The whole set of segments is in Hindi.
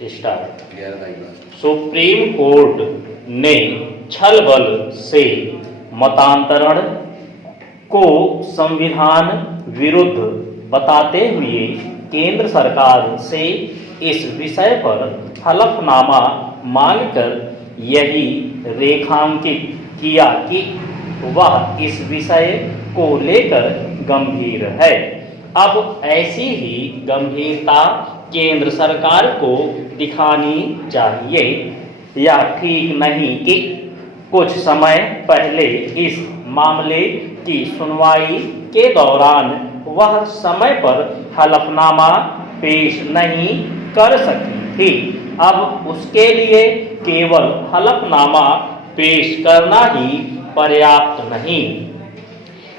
स्टार्ट। सुप्रीम कोर्ट ने छल बल से मतांतरण को संविधान विरुद्ध बताते हुए केंद्र सरकार से इस विषय पर हलफनामा मांगकर यही रेखांकित किया कि वह इस विषय को लेकर गंभीर है। अब ऐसी ही गंभीरता केंद्र सरकार को दिखानी चाहिए। यह ठीक नहीं कि कुछ समय पहले इस मामले की सुनवाई के दौरान वह समय पर हलफनामा पेश नहीं कर सकी थी। अब उसके लिए केवल हलफनामा पेश करना ही पर्याप्त नहीं,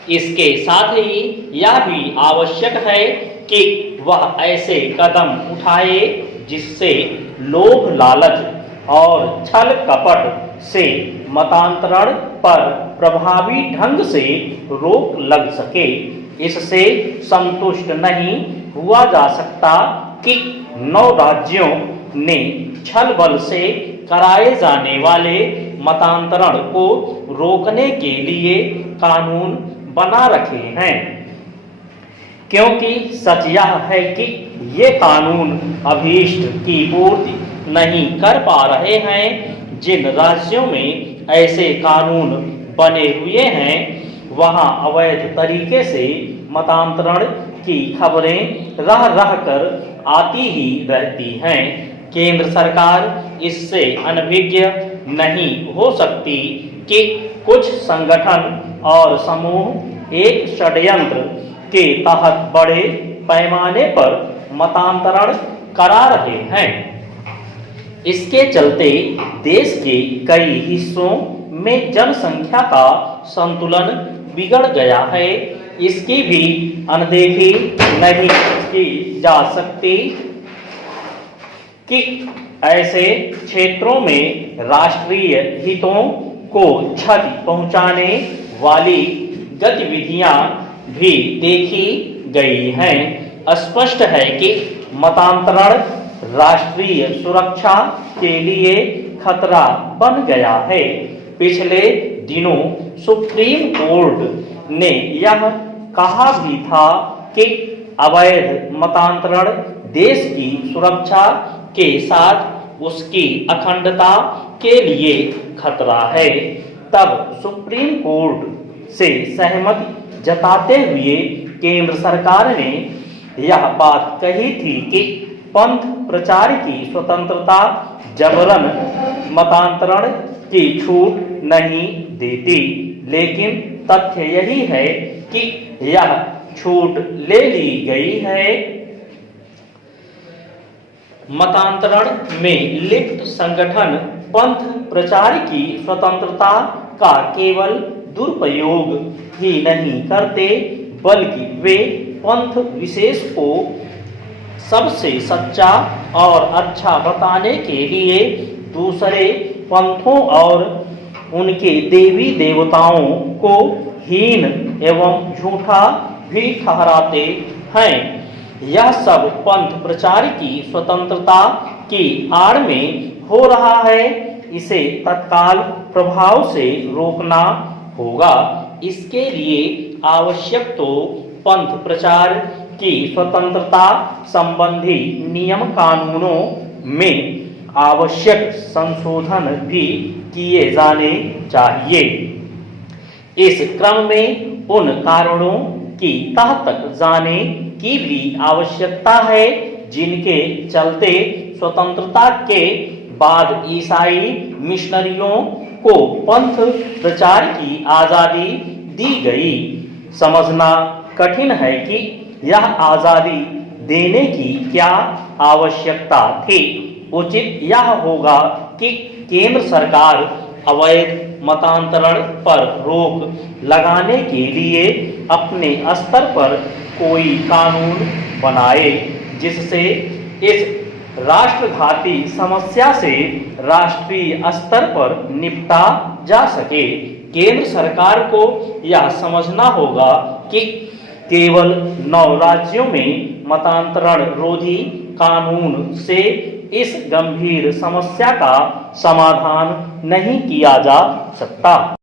इसके साथ ही यह भी आवश्यक है कि वह ऐसे कदम उठाए जिससे लोभ लालच और छल कपट से मतांतरण पर प्रभावी ढंग से रोक लग सके। इससे संतुष्ट नहीं हुआ जा सकता कि 9 राज्यों ने छल बल से कराए जाने वाले मतांतरण को रोकने के लिए कानून बना रखे हैं, क्योंकि सच यह है कि ये कानून अभीष्ट की पूर्ति नहीं कर पा रहे हैं। जिन राज्यों में ऐसे कानून बने हुए हैं वहां अवैध तरीके से मतांतरण की खबरें रह रह कर आती ही रहती हैं। केंद्र सरकार इससे अनभिज्ञ नहीं हो सकती कि कुछ संगठन और समूह एक षड्यंत्र के तहत बड़े पैमाने पर मतांतरण करा रहे हैं। इसके चलते देश के कई हिस्सों में जनसंख्या का संतुलन बिगड़ गया है। इसकी भी अनदेखी नहीं की जा सकती कि ऐसे क्षेत्रों में राष्ट्रीय हितों को क्षति पहुंचाने वाली गतिविधियां भी देखी गई हैं। स्पष्ट है कि मतांतरण राष्ट्रीय सुरक्षा के लिए खतरा बन गया है। पिछले दिनों सुप्रीम कोर्ट ने यह कहा भी था कि अवैध मतांतरण देश की सुरक्षा के साथ उसकी अखंडता के लिए खतरा है। तब सुप्रीम कोर्ट से सहमति जताते हुए केंद्र सरकार ने यह बात कही थी कि पंथ प्रचार की स्वतंत्रता जबरन मतांतरण की छूट नहीं देती, लेकिन तथ्य यही है कि यह छूट ले ली गई है। मतांतरण में लिप्त संगठन पंथ प्रचार की स्वतंत्रता का केवल दुरुपयोग ही नहीं करते, बल्कि वे पंथ विशेष को सबसे सच्चा और अच्छा बताने के लिए दूसरे पंथों और उनके देवी देवताओं को हीन एवं झूठा भी ठहराते हैं। यह सब पंथ प्रचार की स्वतंत्रता की आड़ में हो रहा है। इसे तत्काल प्रभाव से रोकना होगा। इसके लिए आवश्यक तो पंथ प्रचार की स्वतंत्रता संबंधी नियम कानूनों में आवश्यक संशोधन भी किए जाने चाहिए। इस क्रम में उन कारणों की तह तक जाने की भी आवश्यकता है जिनके चलते स्वतंत्रता के बाद ईसाई मिशनरियों को पंथ प्रचार की आजादी दी गई। समझना कठिन है कि यह आजादी देने की क्या आवश्यकता थी। उचित यह होगा कि केंद्र सरकार अवैध मतांतरण पर रोक लगाने के लिए अपने स्तर पर कोई कानून बनाए, जिससे इस राष्ट्रघाती समस्या से राष्ट्रीय स्तर पर निपटा जा सके। केंद्र सरकार को यह समझना होगा कि केवल 9 राज्यों में मतांतरण रोधी कानून से इस गंभीर समस्या का समाधान नहीं किया जा सकता।